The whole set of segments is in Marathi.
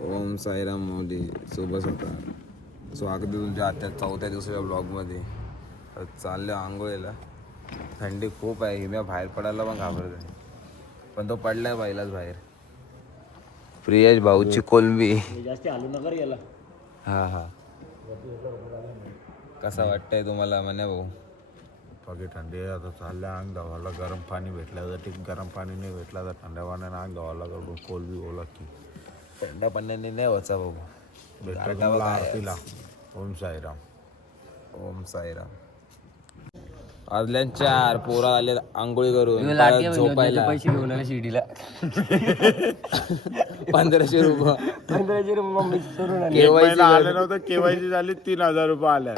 ओम साईराम माऊली सोबत होता. स्वागत आहे तुमच्या आजच्या 4थ्या दिवसाच्या ब्लॉगमध्ये. चाललं आंघोळीला. थंडी खूप आहे. हिम्या बाहेर पडायला पण घाबरत आहे, पण तो पडलाय पहिलाच बाहेर. प्रियेश भाऊची कोलंबी. हा हा, कसा वाटतंय तुम्हाला म्हणे भाऊ? बाकी थंडी आहे. आता चालल्या अंग धावायला. गरम पाणी भेटलं तर ठीक, गरम पाणी नाही भेटला तर थंड्या पाण्याने अंग धावायला लागलं. कोलबी ओला की थंड पाण्याने नाही व्हायचा बाबू. भेटला तुम्हाला आरतीला. ओम साईराम. ओम साईराम. आजल्या 4 पोरा आले आंघोळी करून परत झोपायला. पैसे घेऊन आले शिर्डीला. 1500 रुपये. 1500 रुपये मम्मी करून आली. केवायसी आले नव्हतं. केवायसी झाली 3000 रुपये आल्या.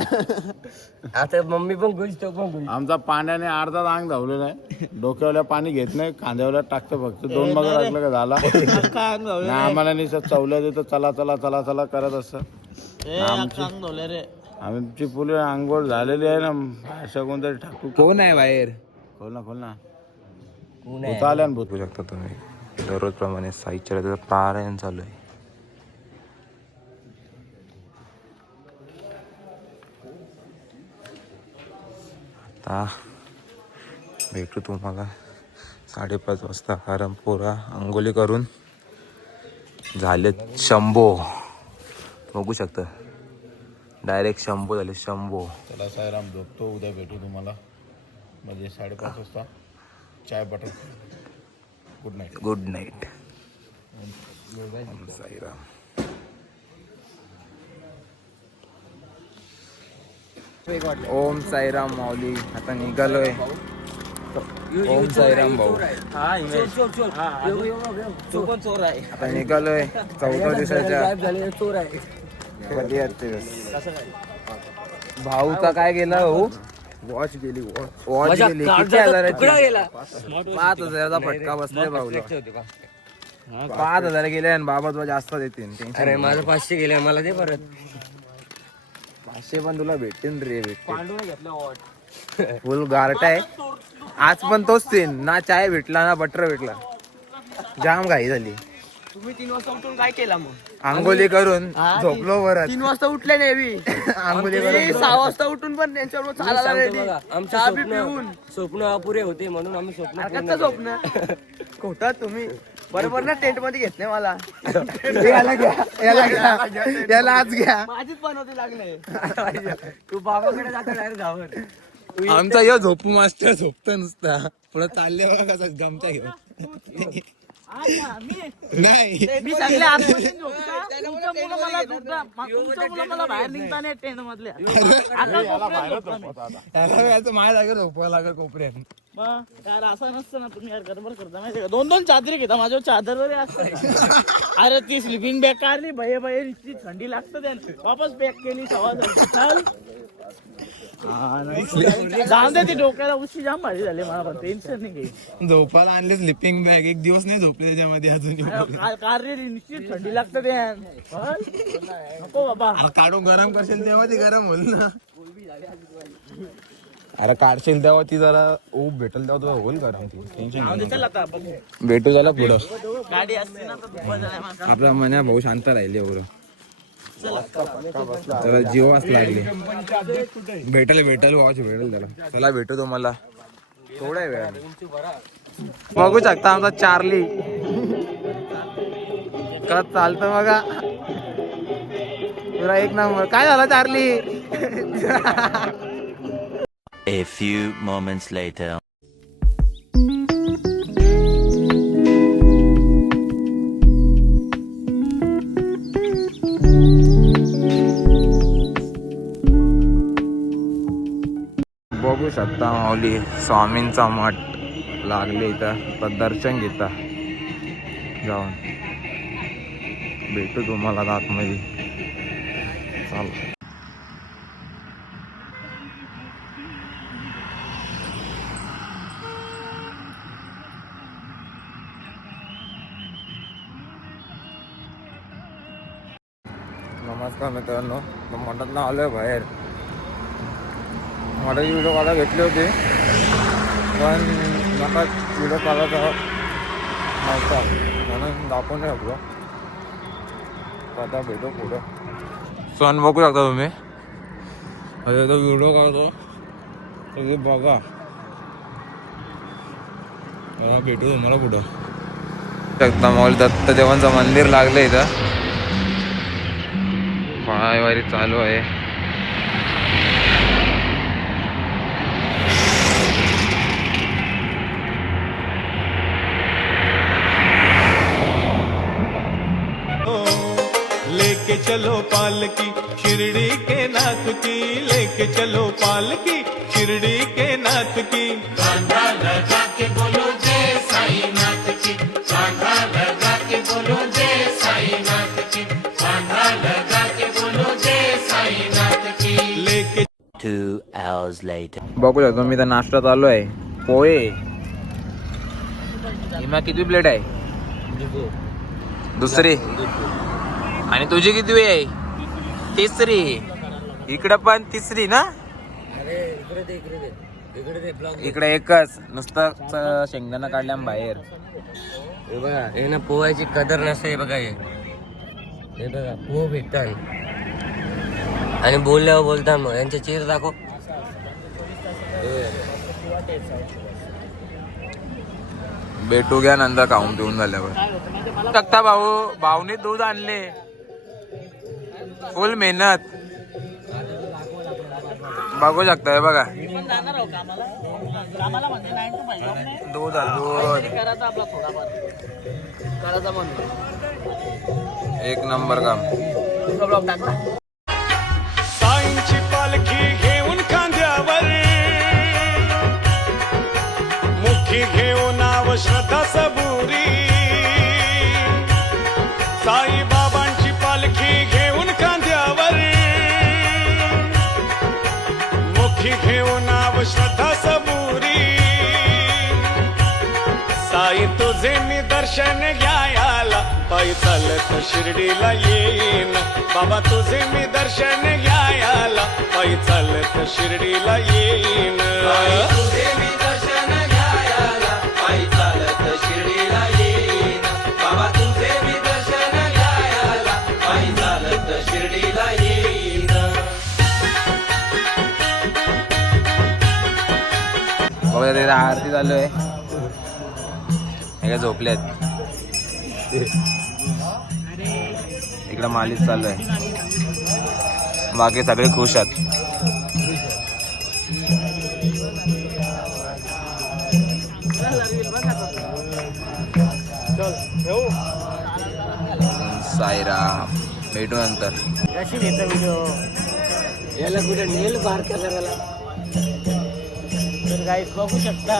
आता मम्मी पण खुश, तो पण खुश. आमचा पाण्याने अर्धा अंग धावलेला आहे. डोक्याला पाणी घेत नाही, खांद्यावर टाकतं फक्त. 2 मग लागलं का झाला. नाही आम्हाला नाही चवल्या देतं. चला चला चला चला करत असतं. आमची पुले आंघोळ झालेली आहे ना. अशा कोणतरी टाकू. कोण आहे बाहेर? खोल ना खोल ना. कोण भूत आल्या ना भूत. बघू शकता तुम्ही दररोज प्रमाणे साईच्या पारायण चालू आहे. आता भेटू तुम्हाला 5:30 वाजता. कारण पोरा अंघोळी करून झाले शंभो. बघू शकता डायरेक्ट शंभो झाले. शंभो. चला साईराम, झोपतो. उद्या भेटू तुम्हाला म्हणजे 5:30 वाजता. चाय butter. Good night. Good night. Sairam. Om Sairam Mauli. आता निघालोय. ओम साईराम भाऊ. आता निघालोय 4थ्या दिवसाच्या. चोर आहे. कधी येते भाऊचा काय गेला भाऊ? वॉच गेली. वॉच गेली. किती हजाराची? 5000चा फटका बसलाय भाऊला. 5000 गेले आणि बाबा तुला जास्त देतील. अरे माझं 500 गेले, मला दे परत. 500 पण तुला भेटेन रे. फुल गारटा आहे आज. पण तोच सीन. ना चाय भेटला ना बटर भेटला. जाम घाई झाली. तुम्ही 3 वाजता उठून काय केला मग? आंघोळी करून झोपलो परत. 3 वाजता उठले नेहमी. आंघोळी करून 6 वाजता उठून पण त्यांच्याबरोबर चालायला रेडी. आमचं चहा बी पिऊन. स्वप्न अपुरे होते म्हणून आम्ही स्वप्न पूर्ण कसं स्वप्न खोटा तुम्ही बरोबर ना. टेंट मध्ये घेतले मला. याला घ्या, याला घ्या, याला आज घ्या. माझीच बनवते लागले. तू बाबाकडे जाता डायरेक्ट गावात. आमचा यो झोपू मास्टर झोपतो नुसता. पुढे चालले कसा गमचा घेऊन. नाही मी सगळे आतमध्ये झोपता. तुमच्या मुलं मला झोपता. तुमच्या मुलं मला बाहेर निघता नाही टेंट मधल्या. आता कोपऱ्यात झोपता मी. त्याला याचं माझ्या जागेवर झोपायला लागेल कोपऱ्यात. मग काय असं नसतं ना. तुम्ही यार गडबड करता माहिती का. 2-2 चादरी घेता माझ्यावर. चादर असतं. अरे ती स्लिपिंग बॅग काढली. भये भये इतकी थंडी लागतं त्याला. वापस पॅक केली. सवा झाली. जाऊन दे. ती डोक्याला उशी जाम भारी झाली. मला पण टेन्शन नाही काही. झोपायला आणले स्लिपिंग बॅग. एक दिवस नाही झोपले त्याच्यामध्ये अजून. कार्य निश्चित थंडी लागतं ते. नको बाबा. काढून गरम करशील तेव्हा ती गरम होईल ना. अरे काढशील तेव्हा ती जरा ऊब भेटेल तेव्हा तुला होईल गरम. चल आता बघ. भेटू झाला पुढं. गाडी असते ना तर दुपार झाल्या माझा. आपला मना भाऊ शांत राहिले एवढं. त्याला जीवास लागली. भेटेल वॉच भेटेल त्याला. चला भेटू तुम्हाला थोड्या वेळाने. बघू शकता आमचा चार्ली का चालतं बघा. तुला 1 नंबर. काय झालं Charlie? A few moments later. बघू शकता माऊली स्वामींचा मठ लागले इथं. दर्शन घेता जाऊन. भेटू तुम्हाला आतमध्ये. चाल. नमस्कार मित्रांनो. मठात ना आलोय बाहेर. मठाची व्हिडिओ काढायला घेतले होते पण नका व्हिडिओ काढायचा नव्हता म्हणून दाखवून शकतो. आता भेटू पुढं. सन बघू शकता तुम्ही. अरे तो व्हिडिओ काढतो तुम्ही बघा. भेटू तुम्हाला पुढं. शकता मौल दत्त देवांचं मंदिर लागलं इथं. पायवारी चालू आहे. लेके चलो पालकी शिरडी के नाथ की, लेके चलो पालकी शिरडी के नाथ की. कांधा लगा के बोलो जय साई नाथ की, कांधा लगा के बोलो जय साई नाथ की, कांधा लगा के बोलो जय साई नाथ की. लेके 2 hours later. बघू शकतो मी तर नाश्ता चालू आहे. पोहे. हिमा किती प्लेट आहे? दुसरी. आणि तुझी किती वेळ आहे? तिसरी. इकडं पण तिसरी ना? इकडे एकच नुसतं शेंगदाणा काढल्या बाहेर. हे बघा हे ना पोहायची कदर नसते. हे बघा हे बघा पोह भेटतात आणि बोलल्यावर बोलता मग यांचे चेहरे दाखव. भेटू घ्या नंतर खाऊन पिऊन झाल्यावर. शकता भाऊने दूध आणले. फुल मेहनत बघू शकता. हे बघा पण जाणार आहो कामाला म्हणजे 9 to 5 नाही. दूध करायचा आपला थोडाफार करायचा म्हणून एक नंबर काम. ब्लॉग टाकला. साईंची पालखी घेऊन खांद्यावर, मुखी घेऊन नाव श्रद्धा सबुरी. साई बाबांची पालखी घेऊन खांद्यावर, मुखी घेऊन नाव श्रद्धा सबुरी. साई तुझे मी दर्शन घ्यायला पायी चालत शिर्डीला येईन. बाबा तुझे मी दर्शन घ्यायला पायी चालत शिर्डीला येईन. तुझे मी दर्शन घ्यायला पायी चालत शिर्डीला येईन. बाबा तुझे मी दर्शन घ्यायला पायी चालत शिर्डीला येईन. बघा ते आरती चालू आहे. हे काय झोपलेत. इकडं मालिश चालू आहे. बाकी सगळे खुश आहेत. साईराम. भेटू नंतर. कशी घेतो व्हिडिओ याला कुठे नेल बार करायला. तर गाईस बघू शकता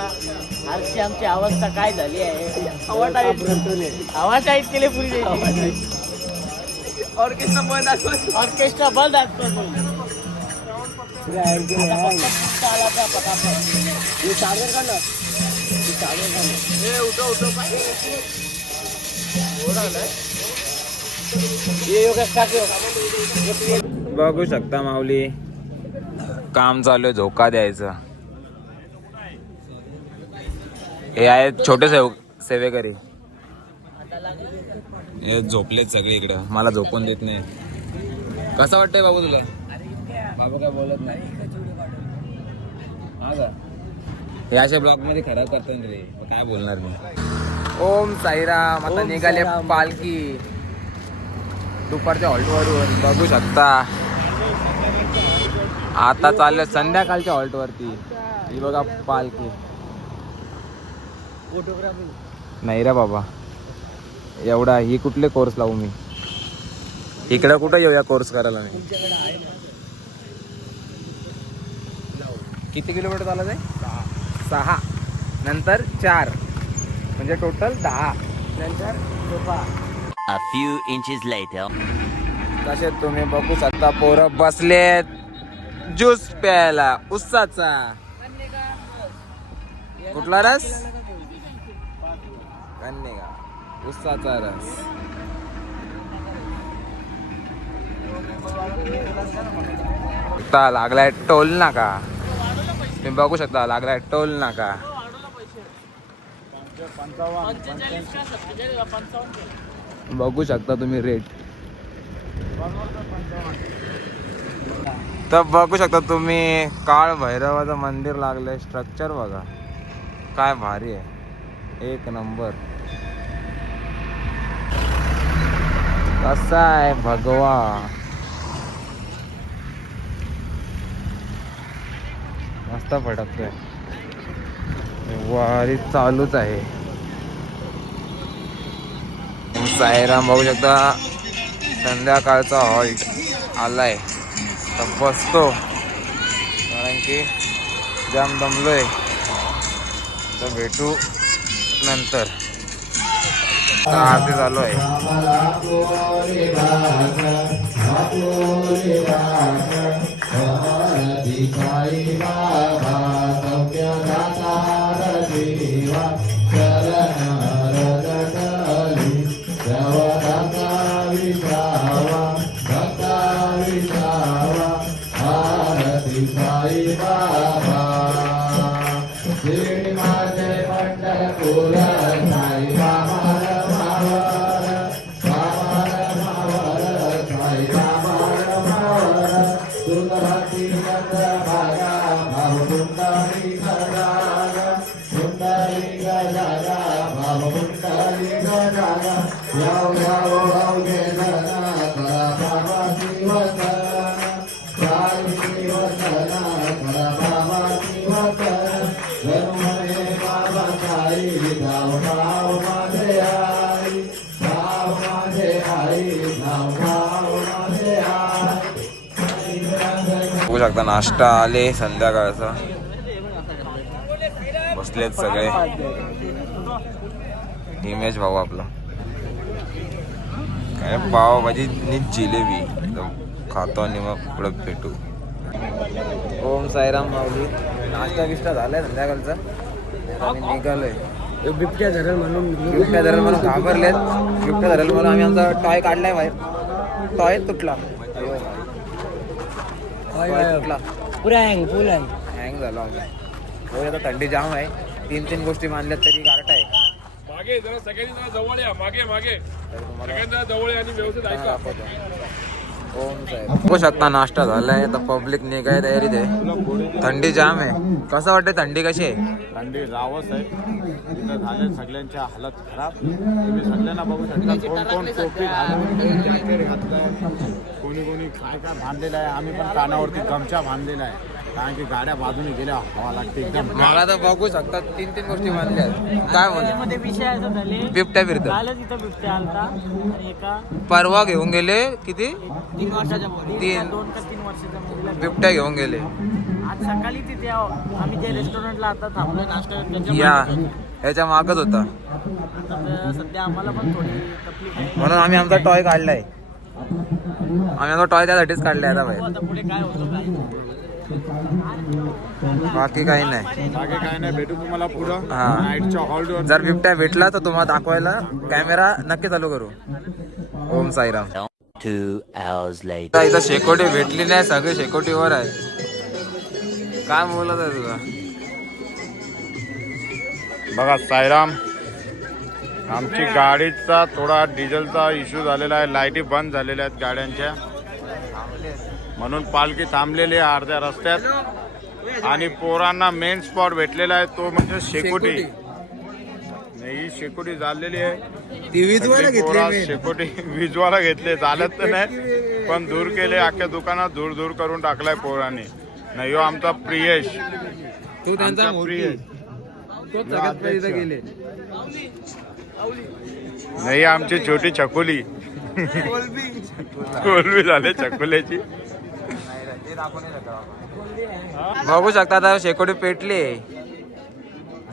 आजची आमची अवस्था काय झाली आहे. आवाज टाईट केले पुरी. ऑर्केस्ट्रा बंद असतो. ऑर्केस्ट्रा बंद असतो. आला का पटापट. हे चार्जर काढ ना. हे उठो बघू शकता माऊली काम चालू आहे. झोका द्यायचा. हे आहेत छोटे सेवेकरी. हे झोपलेत सगळे इकडं. मला झोपून देत नाही. कसं वाटतंय बाबू तुला? बाबू काय बोलत नाही. हे अशा ब्लॉग मध्ये खराब करतात रे. काय बोलणार मी. ओम साईराम. आता निघाले पालखी दुपारच्या हॉल्टवरून. बघू शकता आता चाललं संध्याकाळच्या हॉल्टवरती. ही बघा पालखी. नाही रे बाबा एवढा. ही कुठले कोर्स लावू मी. इकडं कुठं येऊया कोर्स करायला मी. किती किलोमीटर चालत आहे? 6 नंतर 4 म्हणजे टोटल 10 नंतर. A few inches later. कसे तुम्ही बघू शकता पोरं बसलेत ज्यूस प्यायला. उसाचा. कुठला रस? का उसाचा रस. लागलाय टोल नाका. तुम्ही बघू शकता लागलाय टोल नाका. 45 का 47 का 55. बघू शकता तुम्ही रेट. तर बघू शकता तुम्ही काळ भैरवाचं मंदिर लागलंय. स्ट्रक्चर बघा काय भारी आहे, एक नंबर. कसा आहे भगवा, मस्त फटकतोय. वारी चालूच आहे. साईराम बघू शकता, संध्याकाळचा हॉल्ट आलाय. तर बसतो कारण की जाम दमलोय. तर भेटू नंतर. आरती चालू आहे. बघू शकता नाश्ता आले संध्याकाळचा. बसलेत सगळे. हिमेश भाऊ आपला काय पावभाजी नीट जिलेबी खातो आणि मग पुढे भेटू. ओम साईराम माऊली. नाश्ता बिष्टा झालाय संध्याकाळचा आणि निघालोय. बिबट्या धरण म्हणून घाबरलेत. बिबट्या धरल म्हणून आम्ही आमचा टॉय काढलाय बाहेर. टॉय तुटला. पुरा हँग फुल हँग झालो आम्ही. हो आता थंडी जाम आहे. 3 गोष्टी मानल्यात तरी गारठ आहे. मागे जरा सगळ्यांनी जरा जवळ या. मागे सगळ्यांनी जरा जवळ या आणि व्यवस्थित ऐका. बघू शकता नाश्ता झालाय. आता पब्लिक निघाय तयारीत आहे. थंडी जाम आहे. कसं वाटतं, थंडी कशी आहे? थंडी रावस आहे. इथं झाले सगळ्यांच्या हालत खराब. तुम्ही सगळ्यांना बघू शकता कोण कोण टोपी घालून जॅकेट घातलंय, कोणी काय बांधलेलं आहे. आम्ही पण कानावरती गमछा बांधलेला आहे कारण की गाड्या बाजूने गेल्या हवा लागते एकदम. मला तर बघू शकता 3 गोष्टी मानल्या. काय म्हणते विषय असं झाले, बिबट्या फिरत कालच इथं बिबट्या आलता आणि एका परवा घेऊन गेले. किती 3 वर्षाच्या मुली, 3 2 का 3 वर्षाच्या मुलीला बिबट्या घेऊन गेले. आज सकाळी तिथे आम्ही जे रेस्टॉरंटला आता थांबलोय नाश्ता या ह्याच्या मागच होता. तर सध्या आम्हाला पण थोडी तकलीफ आहे. म्हणून आम्ही आमचा टॉय काढलाय. आम्ही आमचा टॉय त्यासाठीच काढलाय. आता बाहेर आता पुढे काय होतं काय बाकी काही नाही. बाकी काय नाही. भेटू तुम्हाला पुढं हा. नाईटच्या हॉलवर. जर बिबट्या भेटला तर तुम्हाला दाखवायला कॅमेरा नक्की चालू करू. ओम साईराम. 2 hours later. इथं शेकोटी भेटली नाही. सगळे शेकोटीवर आहे. काय बोलत आहे तुला? बघा साईराम, आमची गाडीचा थोडा डिझेलचा इश्यू झालेला आहे. लाईटी बंद झालेल्या आहेत गाड्यांच्या, म्हणून पालखी थांबलेली आहे अर्ध्या रस्त्यात. आणि पोरांना मेन स्पॉट भेटलेला आहे तो म्हणजे शेकोटी. ही शेकोटी झालेली आहे. शेकोटी विजवाला घेतले. चालत तर नाही पण दूर केले. अख्ख्या दुकानात दूर करून टाकलाय पोरांनी. नाही हो आमचा प्रियेश. तू त्यांचा प्रियेश गेले. नाही आमची छोटी चकोली. कोलबी झाले चकोल्याची. बघू शकता आता शेकोटी पेटली.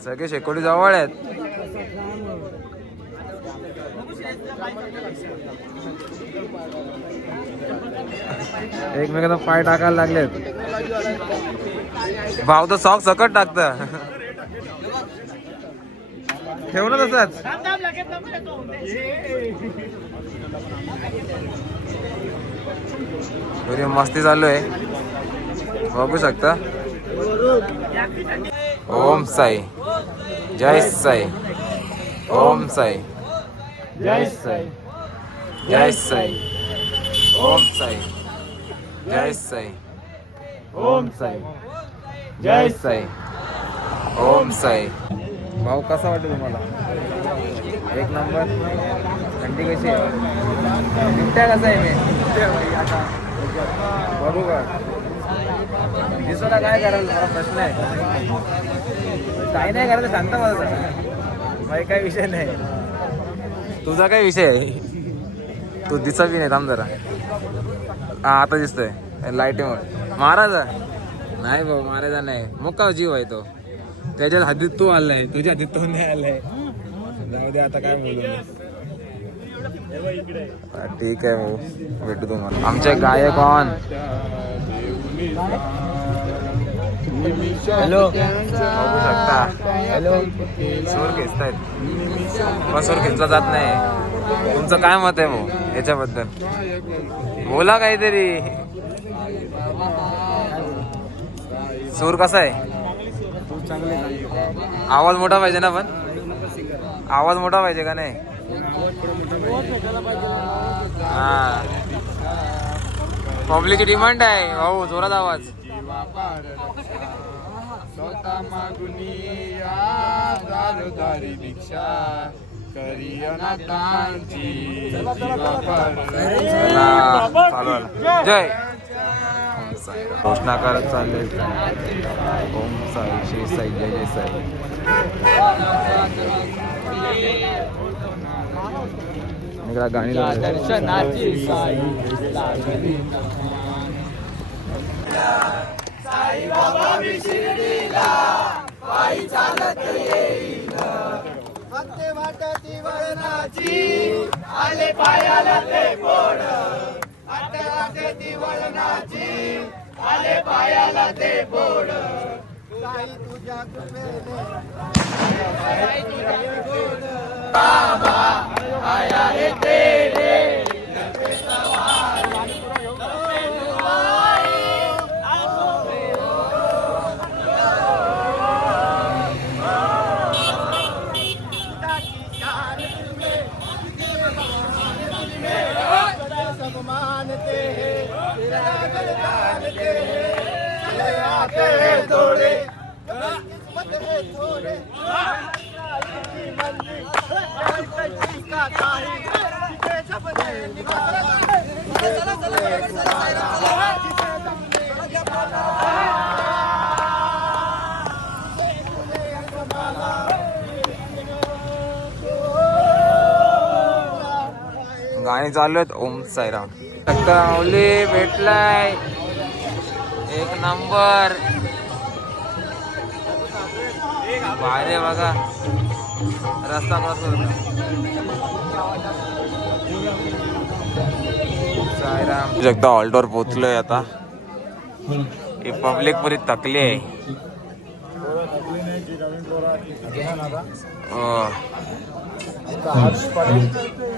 सगळे शेकोटी जवळ आहेत. एकमेकांना पाय टाकायला लागलेत. भाव तर सॉक सकट टाकत. ठेव ना तसंच. मस्ती चालू आहे. बघू शकता. ओम साई, जय साई. ओम साई, जय साई, जय साई. ओम साई जय साई ओम साई जय साई ओम साई. भाऊ कसा वाटतो तुम्हाला? एक नंबर. थंडी कशी आहे? बिबट्या कसा आहे मी आता बघू का दिसला काय करायला मला प्रश्न आहे. काही नाही करायचं शांत माझा काही काही विषय नाही. तुझा काय विषय आहे? तू दिसत बी नाही. थांब जरा. हा आता दिसतोय लाईटीमुळे. महाराजा नाही भाऊ महाराजा नाही. मोका जीव आहे तो. त्याच्या हद्दीत तू आलाय तुझ्या हद्दीत तो नाही आलाय. जाऊ दे आता काय बोलू. ठीक आहे भाऊ भेटू तुम्हाला. आमचे गायक ऑन. हॅलो बघू शकता. हॅलो सूर खेचतायत पण सूर खेचला जात नाही. तुमचं काय मत आहे भाऊ याच्याबद्दल? बोला काहीतरी. सूर कसा आहे? आवाज मोठा पाहिजे ना. पण आवाज मोठा पाहिजे का नाही? हा पब्लिकची डिमांड आहे भाऊ. जोरात आवाज. जय घोषणा करत चालले. ओम साई श्री साई जय जय साई. गाणी दर्शनाची साई गाणी चालू आहेत. ओम साईराम. माऊली भेटलाय एक नंबर. बाहेर बघा रस्ता क्रॉस करतो. साईराम एकदा ऑल्टोवर पोचलोय आता. ही पब्लिक पुरी थकली आहे.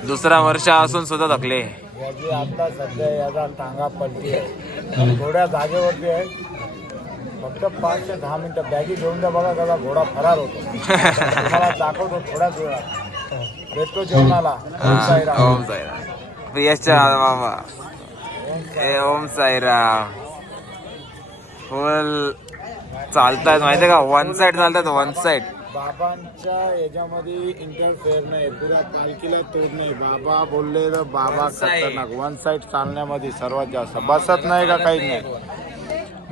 दुसरा वर्ष असून सुद्धा थकले. आता सध्या याचा टांगा पलटी आहे. थोड्या जागेवरती आहे. फक्त 5 ते 10 मिनिटं बॅगी घेऊन द्या बघा. त्याला घोडा फरार होतो. तुम्हाला दाखवतो थोड्याच वेळात. भेटतो जेवणाला. ओम साईराम. यशच्या मामा ओम साईराम. फुल चालतायत माहितीये का? वन साइड चालतात. One side. बाबांच्या याच्यामध्ये इंटरफेअर नाही. पुऱ्या पालखीला तोड नाही. बाबा बोलले तर बाबा खतरनाक. वन साइड चालण्यामध्ये सर्वात जास्त बसत नाही का काहीच नाही.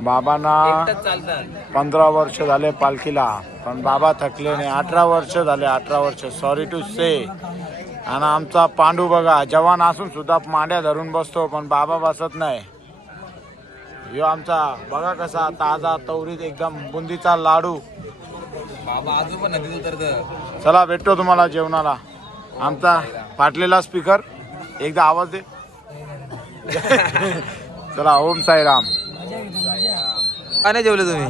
बाबांना 15 वर्ष झाले पालखीला पण बाबा थकले नाही. 18 वर्ष झाले. 18 वर्ष सॉरी टू से. आणि आमचा पांडू बघा जवान असून सुद्धा मांड्या धरून बसतो पण बाबा बसत नाही. ह्यो आमचा बघा कसा ताजा तवरीत एकदम बुंदीचा लाडू. बाबा अजून पण नदीत उतरत. चला भेटतो तुम्हाला जेवणाला. आमचा फाटलेला स्पीकर एकदा आवाज दे. चला ओम साईराम. का नाही जेवले तुम्ही?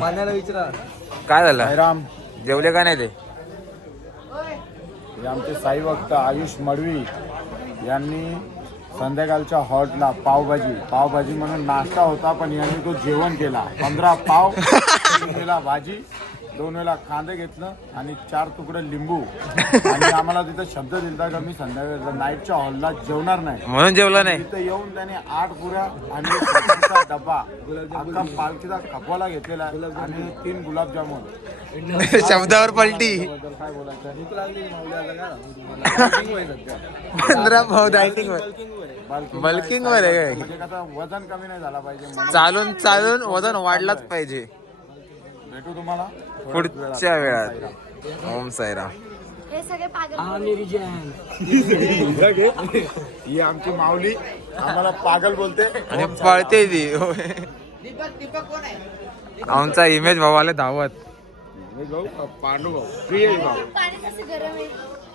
काय झालं? साईराम. जेवले का नाही ते? हे आमचे साई भक्त आयुष मडवी यांनी संध्याकाळच्या हॉटला पावभाजी म्हणून नाश्ता होता पण यांनी तो जेवण केला. 15 पाव केला भाजी 2 वेळा कांदे घेतलं आणि 4 तुकडे लिंबू आणि आम्हाला तिथं शब्द दिलता का मी संध्याकाळी नाईटच्या हॉलला जेवणार नाही म्हणून जेवला नाही. तिथं येऊन त्याने 8 पुऱ्या आणि पालखीचा डब्बा अख्खा पालखीचा खपवाला घेतलेला आणि 3 गुलाबजामुन. शब्दावर पलटी. काय बोलायचं? 15 भाऊ डायटिंग वर. बल्किंग वर आहे काय? म्हणजे कसं वजन कमी नाही झाला पाहिजे म्हणून. चालून चालून वजन वाढलाच पाहिजे. भेटू तुम्हाला पुढच्या वेळात. ओम साईराम. हे सगळे पागल ही आमची माऊली आम्हाला पागल बोलते आणि पळते ती. आमचा इमेज भावाला धावत. पांडू भाऊ प्रिय भाऊ. पाणी कसं गरम आहे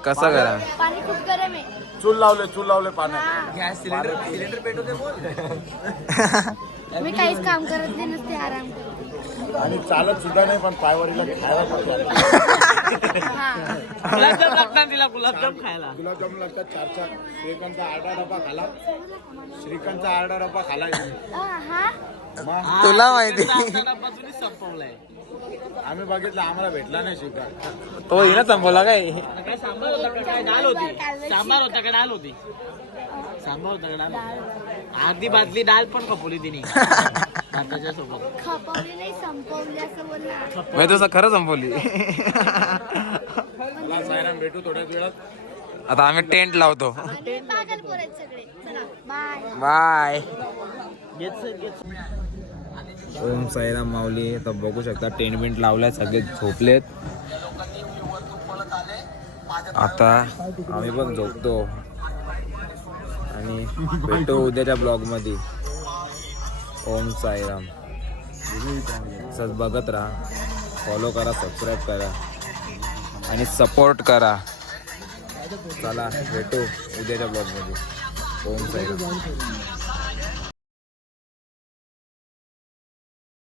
कसं करा? पाणी खूप गरम आहे चूल लावले पाण्यात. मी काहीच काम करत नाही, नुसते आराम करते. आणि चालत सुद्धा नाही पण पायवारीला खायला पडतं. गुलाबजाम लागतात तिला, गुलाबजाम खायला. गुलाबजामुन लागतात 4-4. श्रीखंडचा अर्धा डबा खाला. श्रीखंडचा अर्धा डबा खाला. हा तुला माहिती. डब्बातूनच संपवलाय. आम्ही बघितलं आम्हाला भेटला नाही श्रीखंड. तो हिना संपवला काय? काय सांबार होता का काय डाल होती? सांबार होता का डाल होती? सांबार होता का डाल? अर्धी बादली डाल पण खपवली तिने भाताच्या सोबत. खपवली नाही, संपवली असं बोलला. मी तुझं खरं संपवली. मला सायराम भेटू थोड्याच वेळात. आता आम्ही टेंट लावतो. आणि पागल बोलायचे सगळे. चला बाय. बाय. घेत ओम साईराम माऊली. आता बघू शकता टेंट बिंट लावलाय, सगळे झोपलेत. आता आम्ही पण झोपतो आणि भेटू उद्याच्या ब्लॉग मध्ये. ओम साईराम. असंच बघत राहा, फॉलो करा, सबस्क्राईब करा आणि सपोर्ट करा. चला भेटू उद्याच्या ब्लॉग मध्ये. ओम साईराम.